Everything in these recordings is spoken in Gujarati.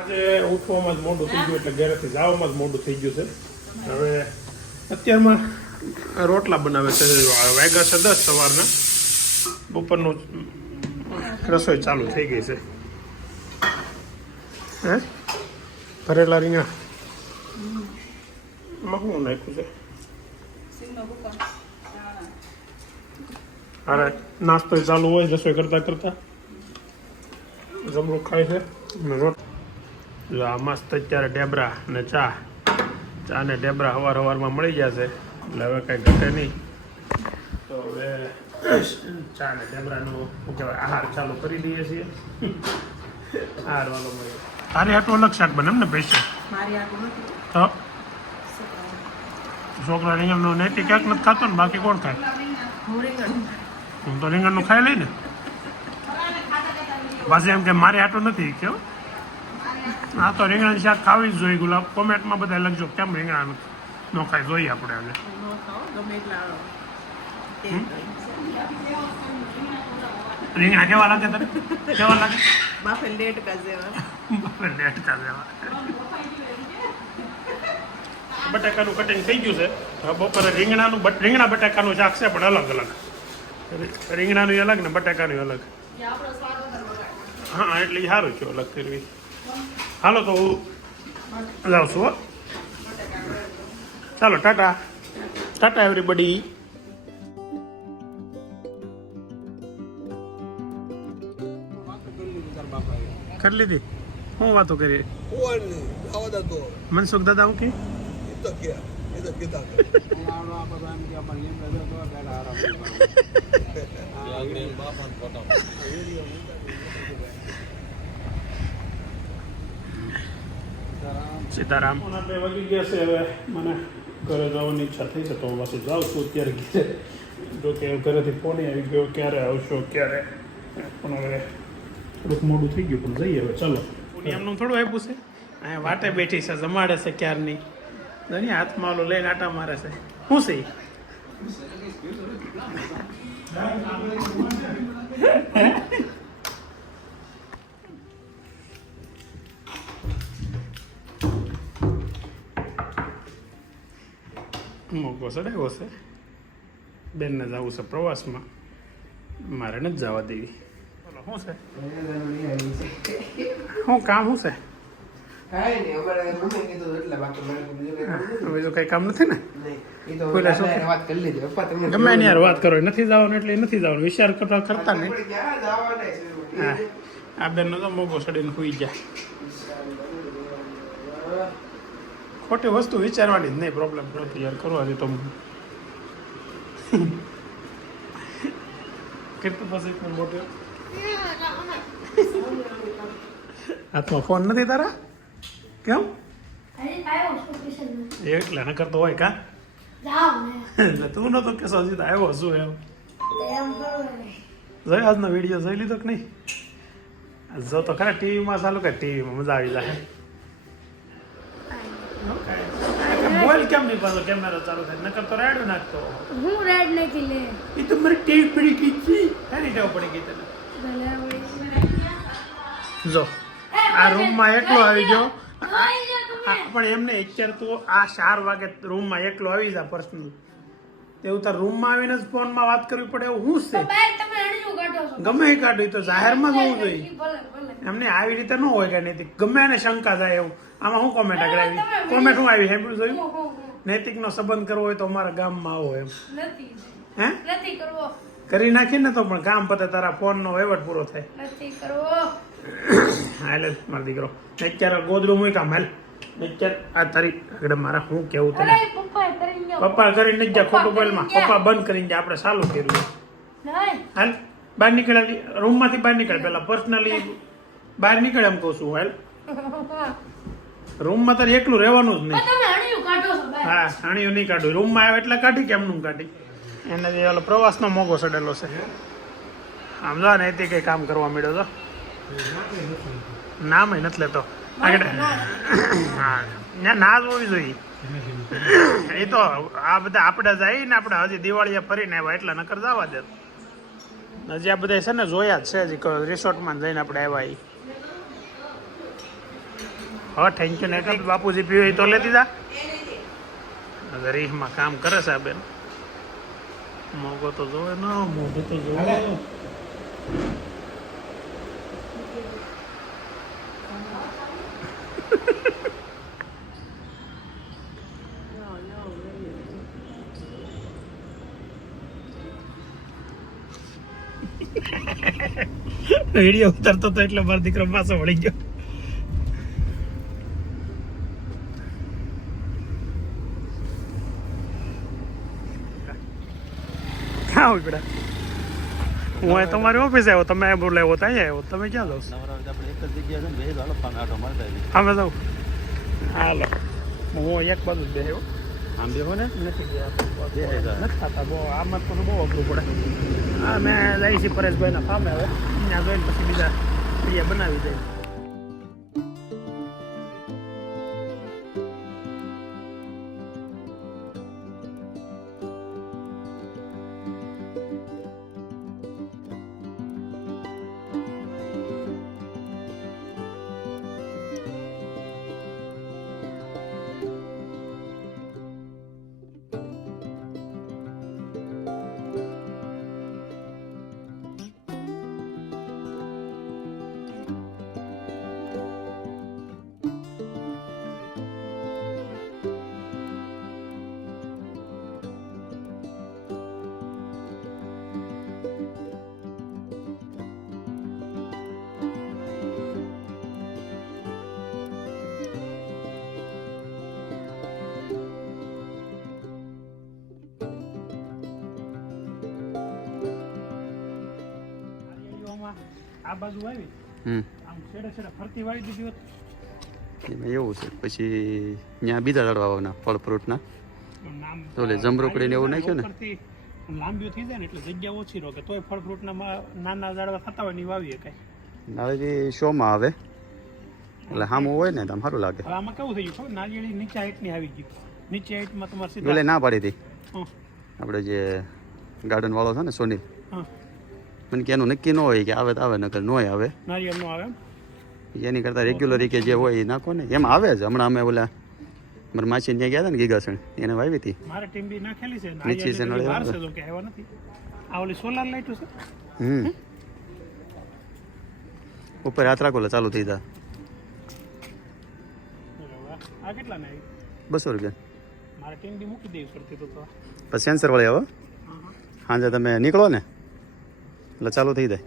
આજે ઉઠવામાં જ મોડું થઈ ગયું એટલે ઘરેથી જવામાં જ મોડું થઈ ગયું છે. હવે અત્યારમાં રોટલા બનાવે છે. વાગ્યા છે 10 સવારના. બપોરનું રસોઈ ચાલુ થઈ ગઈ છે. હે ભરેલા રીંગણા એમાં શું નાખ્યું છે? અરે નાસ્તો ચાલુ હોય રસોઈ કરતા કરતા જમરૂખ ખાય છે જો આ મસ્ત અત્યારે ઢેબરા ને ચા ને ઢેબરા સવારમાં મળી જશે એટલે હવે કાંઈ ઘટે નહીં. તો હવે ચા ને ઢેબરાનો શું કહેવાય આહાર ચાલુ કરી દઈએ છીએ. આહાર વાળો મળે તારે આટલું અલગ શાક બને એમ ને પૈસા તો છોકરા રીંગણનું નેટી ક્યાંક નથી ખાતો ને બાકી કોણ ખાય? હું તો રીંગણનું ખાઈ લઈ ને પાછી એમ કે મારે આટલું નથી કેવું. હા તો રીંગણાની શાક ખાવી જ જોઈએ. ગુલાબ કોમેન્ટમાં બધા લખજો કેમ રીંગણા ન ખાય જોઈએ આપણે આજે. રીંગણા કેવા લાગે તને? કેવા લાગે? બાફેલ ડેટકા જેવા. બટાકાનું કટિંગ થઈ ગયું છે. બપોરે રીંગણા બટાકાનું શાક છે પણ અલગ અલગ. રીંગણાનું અલગ ને બટાકાનું અલગ. હા એટલે સારું છે અલગ કરવી. હાલો તો હું જાઉં છું હો. ચાલો ટાટા ટાટા એવરીબડી. કરી લીધી હું વાતો કરી મનસુખ દાદા હું કી સીતારામ. આપણે વગી ગયા છે. હવે મને ઘરે જવાની ઈચ્છા થઈ છે તો હું પાછું જાઉં છું અત્યારે ઘરે. જો કે ઘરેથી ફોન આવી ગયો ક્યારે આવશો ક્યારે પણ હવે થોડુંક મોડું થઈ ગયું પણ જઈએ હવે ચાલો. એમનું થોડું આપ્યું છે અહીંયા વાટે બેઠી છે જમાડે છે ક્યારની દણી હાથમાં ઓલો લઈને આટા મારે છે. શું છે મોકો ચડાવ્યો છે. બેનને જવું છે પ્રવાસમાં મારે નથી જવા દેવી. બોલો શું છે શું કામ શું છે? બીજું કઈ કામ નથી ને? ગમે એની યાર વાત કરો નથી જવાનું એટલે નથી જવાનું વિચાર કરતા નહીં. હા આ બેનનો તો મોગો ચડીને સુઈ જાય. ખોટી વસ્તુ વિચારવાની જ નહીં. પ્રોબ્લેમ નથી યાર કરવાની તો કેટલું પછી મોટો હાથમાં ફોન નથી તારા? કેમ એટલે ન કરતો હોય કા? એટલે તું નતો કે હજી તો આવ્યો શું એમ જોઈ આજનો વિડીયો જોઈ લીધો કે નહીં? જો તો ખરા ટીવીમાં ચાલુ કે ટીવીમાં મજા આવી જાય. મોબાઈલ કેમ નહીં પાછો કેમેરો ચાલુ થાય? નકર તો રાડ્યો નાખતો. હું રાડ નથી લે. એ તો મારી ટેવ પડી ગઈ છે. એની ટેવ પડી ગઈ તને. જો આ રૂમમાં એકલો આવી ગયો પણ એમને અત્યારે તો આ 4 વાગે રૂમમાં એકલો આવી જા પર્સનલ. તેવું તાર રૂમમાં આવીને જ ફોનમાં વાત કરવી પડે એવું શું છે? ગમે એ કાઢ્યું તો જાહેરમાં જ હોવું જોઈએ. એમને આવી રીતે ન હોય કે નૈતિક ગમે એને શંકા જાય એવું. આમાં શું કોમેન્ટ આગળ આવી? કોમેન્ટ શું આવી સાંભળ્યું જોયું? નૈતિકનો સંબંધ કરવો હોય તો અમારા ગામમાં આવો એમ. હે કરી નાખીને તો પણ કામ પતે તારા ફોનનો વહીવટ પૂરો થાય. હાલે મારો દીકરો અત્યારે ગોદડું મૂક્યા હાલ. અત્યારે આ તારી આગળ મારા શું કેવું તને? પપ્પા કરીને જ જા ખોટું બોલમાં. પપ્પા બંધ કરીને જા આપણે ચાલુ કર્યું. હાલ બહાર નીકળ્યા રૂમમાંથી બહાર નીકળે પેલા પર્સનલી બહાર નીકળે એમ કહું છું. હાલ રૂમમાં તારે એકલું રહેવાનું જ નહીં. હા હાણીઓ નહીં કાઢું. રૂમમાં આવે એટલે કાઢી કેમનું કાઢી? એને જે ઓલો પ્રવાસનો મોગો ચડેલો છે. આમ જો ને એથી કંઈ કામ કરવા મળ્યો તો નામ નથી લેતો. આગળ હા ના જ હોવી જોઈએ. એ તો આ બધા આપણે જઈએ ને આપણે હજી દિવાળીએ ફરીને આવ્યા એટલે નકર જવા દે. હજી આ બધા છે ને જોયા જ છે હજી રિસોર્ટમાં જઈને આપણે આવ્યા. હા થેન્ક યુ ને બાપુજી પીવે તો લેતી જા રીહમાં કામ કરે છે આ બેન મોગો તો જોવે ને મોઢું તો જોવે વિડીયો ઉતારતો તો એટલે મારો દીકરો પાછો વળી ગયો ક્યાં ઉપડ્યા હું અહીં તમારી ઓફિસ આવ્યો તમે બોલાવ્યો ત્યાં આવ્યો તમે ક્યાં જાઓ અમે જાઉં હાલો હું એક બાજુ જ બેહ્યો આમ બેહો ને નથી ગયા નથી થતા બહુ આમાં તો બહુ અઘરું પડે હા મેં જાય છે પરેશભાઈના ફામે હવે ત્યાં જોઈને પછી બીજા બીજા બનાવી દઈએ આ બાજુ આવી આમ છેડે છેડે ફરતી વાળી દીધી હોત એમાં એવું છે પછી ત્યાં બીજા ઝાડવા વાવવાના ફળ ફ્રૂટના નામ તો લે જમરૂકડી ને એવું નાખ્યું ને ઉપરથી લાંબીઓ થઈ જાય ને એટલે જગ્યા ઓછી રહે કે તોય ફળ ફ્રૂટના નાના ઝાડવા થતા હોય ને ઈ વાવીએ કાંઈ નાળિયેરી શોમાં આવે એટલે સામું હોય ને તો આમ સારું લાગે હવે આમાં કેવું થઈ ગયું ખબર નાળિયેરી નીચે હાઈટની આવી ગઈ નીચે હાઈટમાં તમારે એટલે સીધા ના પાડી હતી હં, આપણે જે ગાર્ડન વાળો છે ને સોનીલ હં, મને કે એનું નક્કી ન હોય કે આવે તો આવે નકર ન આવે નાળિયેર નો આવે એમ એની કરતાં રેગ્યુલર કે જે હોય એ નાખો ને એમ આવે જ હમણાં અમે ઓલા મારા માસી ત્યાં ગયા હતા ને ગીગાસણ એને વાવી હતી મારે ટીમ્બી નાખેલી છે નીચે છે નાળિયેર નળિયેર બહાર છે તો કે આવ્યા નથી આ ઓલી સોલાર લાઈટો છે ઉપર હાથ રાખો એટલે ચાલુ થઈ જાય આ કેટલા ને આવી 200 રૂપિયા મારે ટીમ્બી મૂકી દેવી પડતી તો પછી સેન્સર વાળી આવે સાંજે તમે નીકળો ને એટલે ચાલુ થઈ જાય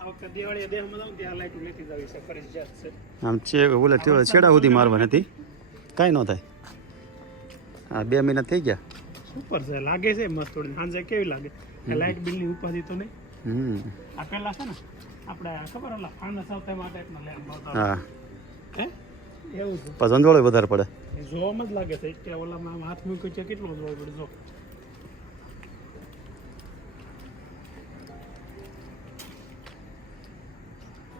આ વખતે દિવાળીએ દેહમાં જાઉં ત્યાં લાઈટો લેતી જાવી છે ફરજિયાત છે આમ ઓલા છેડા સુધી મારવા નથી કાંઈ ન થાય હા 2 મહિના થઈ ગયા સુપર છે લાગે છે મસ્ત થોડી સાંજે કેવી લાગે લાઈટ બિલની ઉપાધિ તો નહીં આ પેલા છે ને આપણે ખબર ઓલા ફાનસ આવતા માટે ટાઈપનો લેમ્પ આવતા હા હે એવું છે પછી અંજોળો વધારે પડે એ જોવામાં જ લાગે છે કે ઓલામાં આમ હાથ મૂક્યો છે કેટલો જોવા પડે જો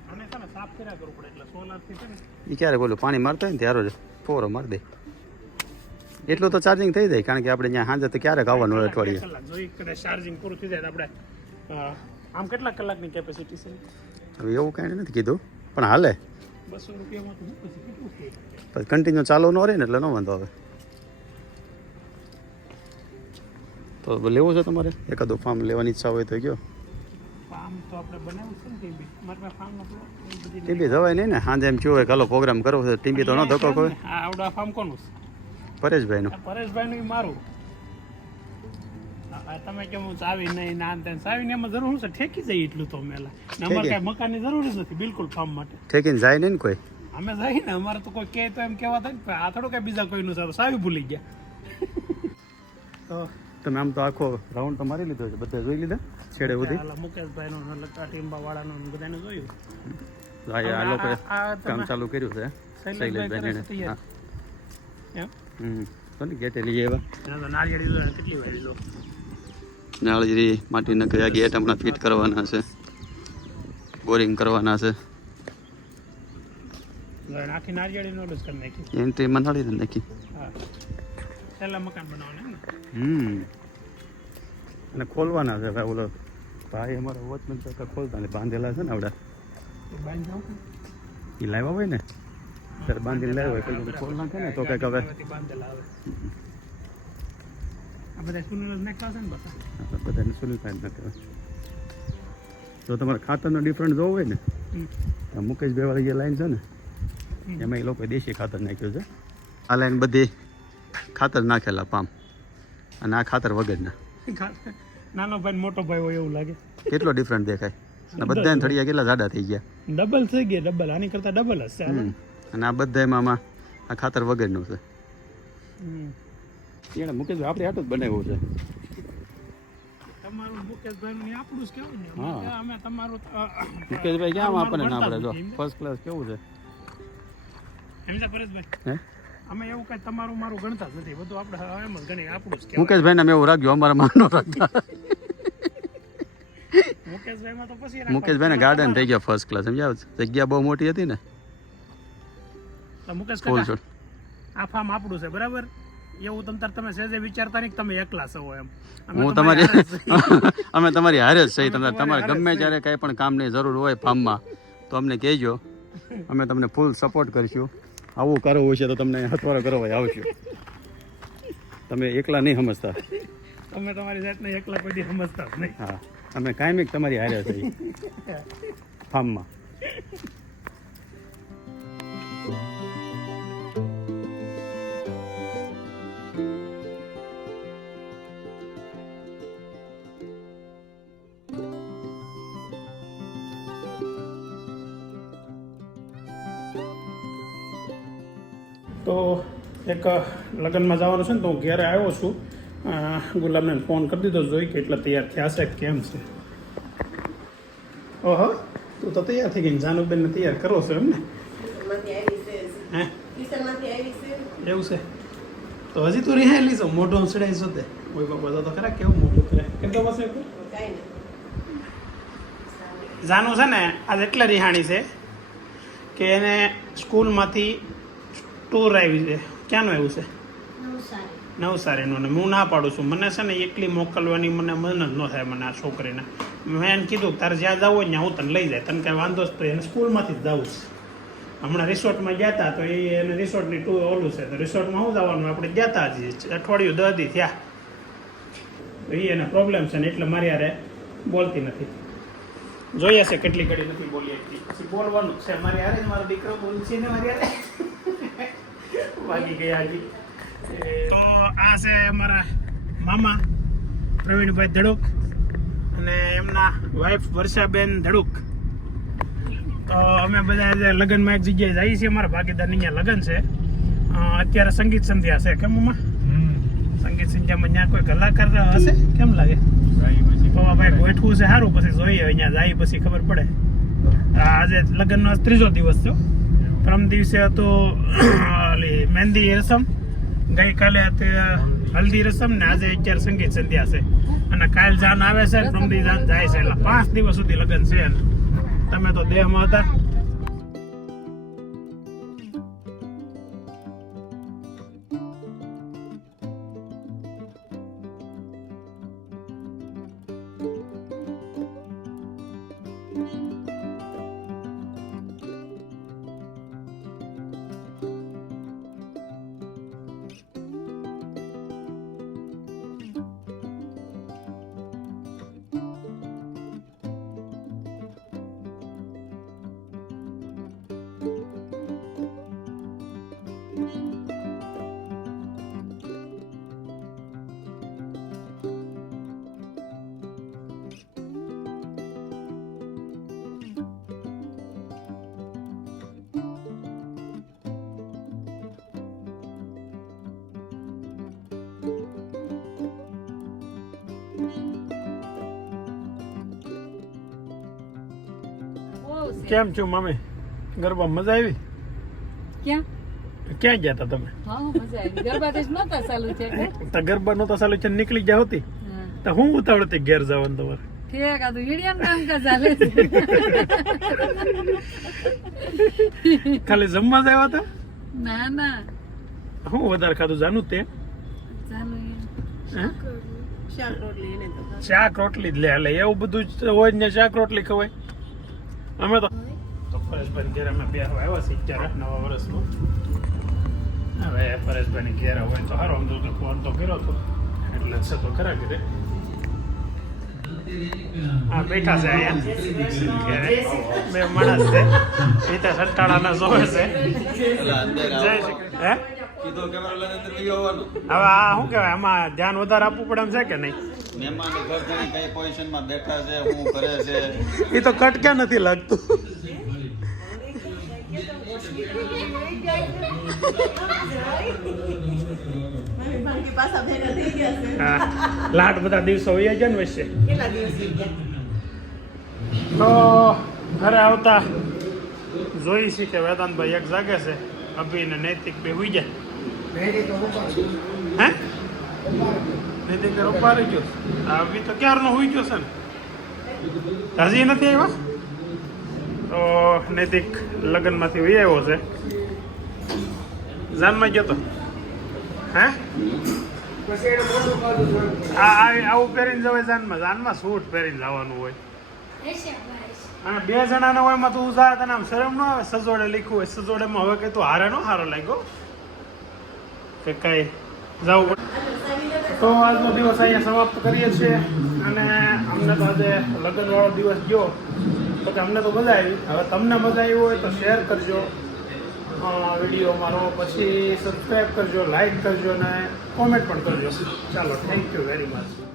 આને છે ને સાફ કર્યા કરવું પડે એટલે સોલારથી છે ને એ ક્યારે બોલું પાણી મારતા હોય ને ત્યારે જ ફોરો મારી દે એટલું તો ચાર્જિંગ થઈ જાય કારણ કે આપણે ત્યાં સાંજે તો ક્યારેક આવવાનું હોય અઠવાડિયે કલાક જો એક કદાચ ચાર્જિંગ પૂરું થઈ જાય તો આપણે આમ કેટલા કલાકની કેપેસિટી છે હવે એવું કાંઈ નથી કીધું પણ હાલે 200 રૂપિયામાં તો પછી કેટલું છે પછી કન્ટિન્યુ ચાલુ ન રહે ને એટલે ન વાંધો આવે તો લેવું છે તમારે એકાદું ફાર્મ લેવાની ઈચ્છા હોય તો કયો ફાર્મ તો આપણે બનાવ્યું છે ને ટીબી મારે પાસે ફાર્મનો બધી ટીમ્બી જવાય નહીં ને સાંજે એમ કયો હોય કે હાલો પ્રોગ્રામ કરવો છે ટીમ્બી તો ન ધક્કો હોય આ આવડા ફાર્મ કોનું છે પરેશભાઈનું આ પરેશભાઈનું ઈ મારું આ તમે કેમ હું ચાવી નહીં ના ને ચાવીને એમાં જરૂર છે ઠેકી જાય એટલું તો મેલા ને અમારે કાંઈ મકાનની જરૂર જ નથી બિલકુલ ફાર્મ માટે ઠેકીને જાય નહીં ને કોઈ અમે જઈએ ને અમારે તો કોઈ કહે તો એમ કહેવા થાય ને આ થોડું કાંઈ બીજા કોઈનું સારું ચાવી ભૂલી ગયા તો તમે આમ તો આખો રાઉન્ડ તો મારી લીધો છે બધા જોઈ લીધા છેડે સુધી પેલા મુકેશભાઈનું લતા ટીમ્બા વાળાનું બધાને જોયું આ લોકોએ આ કામ ચાલુ કર્યું છે શૈલેષભાઈ કરે છે શૈલેષભાઈ તૈયાર. એમ તો ને ગેટે લઈ આવ્યા એના તો નાળિયેરી તો કેટલી વાળી લો નાળિયેરી માટી નકરી ગેટ હમણાં ફિટ કરવાના છે બોરિંગ કરવાના છે આખી નાળિયેરીનો ઓલું જ કરી નાખી એન્ટ્રીમાં નાળિયેરી નાખી હા પહેલા મકાન બનાવવાના ને અને ખોલવાના છે ભાઈ ઓલો ભાઈ અમારા વોચમેન તો ખોલતા ને બાંધેલા છે ને આવડા એ બાંધી જાઉં એ લાવ્યા હોય ને ત્યારે બાંધીને લાવ્યા હોય પેલું ખોલ નાખે ને તો કંઈક હવે બાંધેલા આવે આ બધા સુનિલ નાખતા હશે ને બસ આપણે બધાને સુનિલ ભાઈ નાખે જો તમારે ખાતરનો ડિફરન્ટ જોવો હોય ને આ મુકેશ બેવાળી જે લાઈન છે ને એમાં એ લોકોએ દેશી ખાતર નાખ્યું છે આ લાઈન બધી ખાતર નાખેલા પામ અને આ ખાતર વગરના નાનો ભાઈ ને મોટો ભાઈ હોય એવું લાગે કેટલો ડિફરન્ટ દેખાય અને બધાને થળિયા કેટલા જાડા થઈ ગયા ડબલ થઈ ગયા ડબલ આની કરતા ડબલ હશે અને આ બધામાં આમાં આ ખાતર વગરનું છે એને મુકેશભાઈ આપણે આટલું જ બનાવ્યું છે તમારું મુકેશભાઈ નું આપણું જ કેવું ને હા. અમે તમારું મુકેશભાઈ ક્યાં આપણને ના પડે જો ફર્સ્ટ ક્લાસ કેવું છે એમ પરેશભાઈ હે અમે એવું કઈ તમારું મારું ગણતા જ નથી બધું આપણે એમ જ ગણી આપણું જ કહેવાય મુકેશભાઈને અમે એવું રાખ્યું અમારા માનો રાખતા મુકેશભાઈમાં તો પછી મુકેશભાઈને ગાર્ડન થઈ ગયા ફર્સ્ટ ક્લાસ સમજાવ જગ્યા બહુ મોટી હતી ને તો મુકેશ ફૂલ કાકા છોડ આ ફાર્મ આપણું છે બરાબર એવું તમે સહેજે વિચારતા નહીં કે તમે એકલા છો એમ અમે હું તો તમારી હારે જ છીએ. અમે તમારી હારે જ છીએ તમારે તમારી હારે જ ગમે છીએ. ત્યારે કંઈ પણ કામની જરૂર હોય ફાર્મમાં તો અમને કહેજો અમે તમને ફૂલ સપોર્ટ કરીશું આવું કરવું છે તો તમને હથવારો કરવા આવશું તમે એકલા નહીં સમજતા તમે તમારી જાતને એકલા કોઈ દી સમજતા જ નહીં હા અમે કાયમિક તમારી હારે છીએ ફાર્મમાં તો એક લગ્નમાં જવાનું છે ને તો હું ઘેરે આવ્યો છું ગુલાબને ફોન કરી દીધો જોઈ કે એટલા તૈયાર થયા છે કેમ છે ઓહો તું તો તૈયાર થઈ ગઈ જાનુબેનને તૈયાર કરો છો એમ ને હે એવું છે તો હજી તું રિહાયેલી છો મોઢું સડાઈ છો તે ઓય બાબા તો ખરા કેવું મોઢું કરે કેટલો બસ જાનું છે ને આજ એટલે રિહાણી છે કે એને સ્કૂલમાંથી ટૂર આવી છે ક્યાંનું આવ્યું છે નવસારીનું અને હું ના પાડું છું મને છે ને એકલી મોકલવાની મને મન જ ન થાય મને આ છોકરીને મેં એને કીધું તારે જ્યાં જવું હોય ત્યાં હું તને લઈ જાય તને કાંઈ વાંધો જ તો એને સ્કૂલમાંથી જ જવું છે હમણાં રિસોર્ટમાં ગયા હતા તો એને રિસોર્ટની ટૂર ઓલું છે તો રિસોર્ટમાં શું જવાનું આપણે ગયા હતા હજી અઠવાડિયું 10 દી થયા તો એ એને પ્રોબ્લેમ છે ને એટલે મારી હારે બોલતી નથી જોઈએ છે કેટલી ઘડી નથી બોલી એટલી પછી બોલવાનું જ છે મારી હારે જ મારો દીકરો બોલશે ને મારી હારે વાગી ગયા હજી તો આ છે અમારા મામા પ્રવીણભાઈ ધડુક અને એમના વાઈફ વર્ષાબેન ધડુક તો અમે બધા આજે લગ્નમાં એક જગ્યાએ જઈએ છીએ અમારા ભાગીદારની અહીંયા લગ્ન છે અત્યારે સંગીત સંધ્યા છે કેમ મમ્મા સંગીત સંધ્યામાં ત્યાં કોઈ કલાકાર હશે કેમ લાગે ભાઈ ગોઠવું છે સારું પછી જોઈએ અહીંયા જાય પછી ખબર પડે આજે લગ્નનો ત્રીજો દિવસ છે પ્રથમ દિવસે હતો મહેંદી રસમ ગઈકાલે હલ્દી રસમ ને આજે અત્યારે સંગીત સંધ્યા છે અને કાલ જાન આવે છે પ્રથમ દી જાન જાય છે એટલે 5 દિવસ સુધી લગ્ન છે તમે તો દેહમાં હતા કેમ છો મામી ગરબા મજા આવી ક્યાં ક્યાં ગયા હતા તમે હા મજા આવી ગરબા તો નહોતા ચાલુ છે તો ગરબા નહોતા ચાલુ છે નીકળી ગયા હતી તો હું ઉતાવળ હતી ઘેર જવાનું તમારે ઠીક આ તો ઈડિયન કામ કા ચાલે છે ખાલી જમવા જ આવ્યા હતા ના ના હું વધારે ખાધું જાનું તે ચાલુ હે? શાક રોટલી એને તો શાક રોટલી જ લે એટલે એવું બધું જ હોય ને શાક રોટલી ખવાય અમે તો પરેશભાઈ ઘેર અમે બે આવ્યા છીએ અત્યારે નવા વર્ષનું. હવે પરેશભાઈની ઘેર હોય તો સારું, આમ તો ફોન તો કર્યો હતો એટલે છે તો ખરા ઘરે. હા બેઠા છે અહીંયા ઘેરે બે માણસ છે એ તો સટ્ટાળાના જોવે છે. જય શ્રી કૃષ્ણ. હે હવે આ શું કહેવાય, આમાં ધ્યાન વધારે આપવું પડે એમ છે કે નહીં? મહેમાન ઘર જઈને કઈ પોઝિશનમાં બેઠા છે, શું કરે છે, એ તો કટક્યા નથી લાગતું. હા લાટ બધા દિવસો હોય છે ને વચ્ચે. તો ઘરે આવતા જોઈ છે કે વેદાંતભાઈ એક જાગે છે, અભી ને નૈતિક બે હુઈ જાય. હે નૈતિક ઉપાડી ગયો, અભી તો ક્યારનો હુઈ ગયો છે ને, હજી નથી આવ્યા. તો નૈતિક લગ્નમાંથી હુઈ આવ્યો છે. જાનમાં ગયો તો હે આવું પહેરીને જવાય જાનમાં? જાનમાં સૂટ પહેરીને જવાનું હોય. અને બે જણાના હોય એમાં તું જા તને આમ શરમ ન આવે? સજોડે લખ્યું હોય, સજોડેમાં હવે કે તું હારે નો હારો લાગ્યો કે કઈ જવું પડે. તો આજનો દિવસ અહીંયા સમાપ્ત કરીએ છીએ. અને અમને તો આજે લગ્નવાળો દિવસ ગયો તો કે અમને તો મજા આવી. હવે તમને મજા આવી હોય તો શેર કરજો વિડીયો મારો, પછી સબસ્ક્રાઈબ કરજો, લાઈક કરજો અને કોમેન્ટ પણ કરજો. ચાલો, થેન્ક યુ વેરી મચ.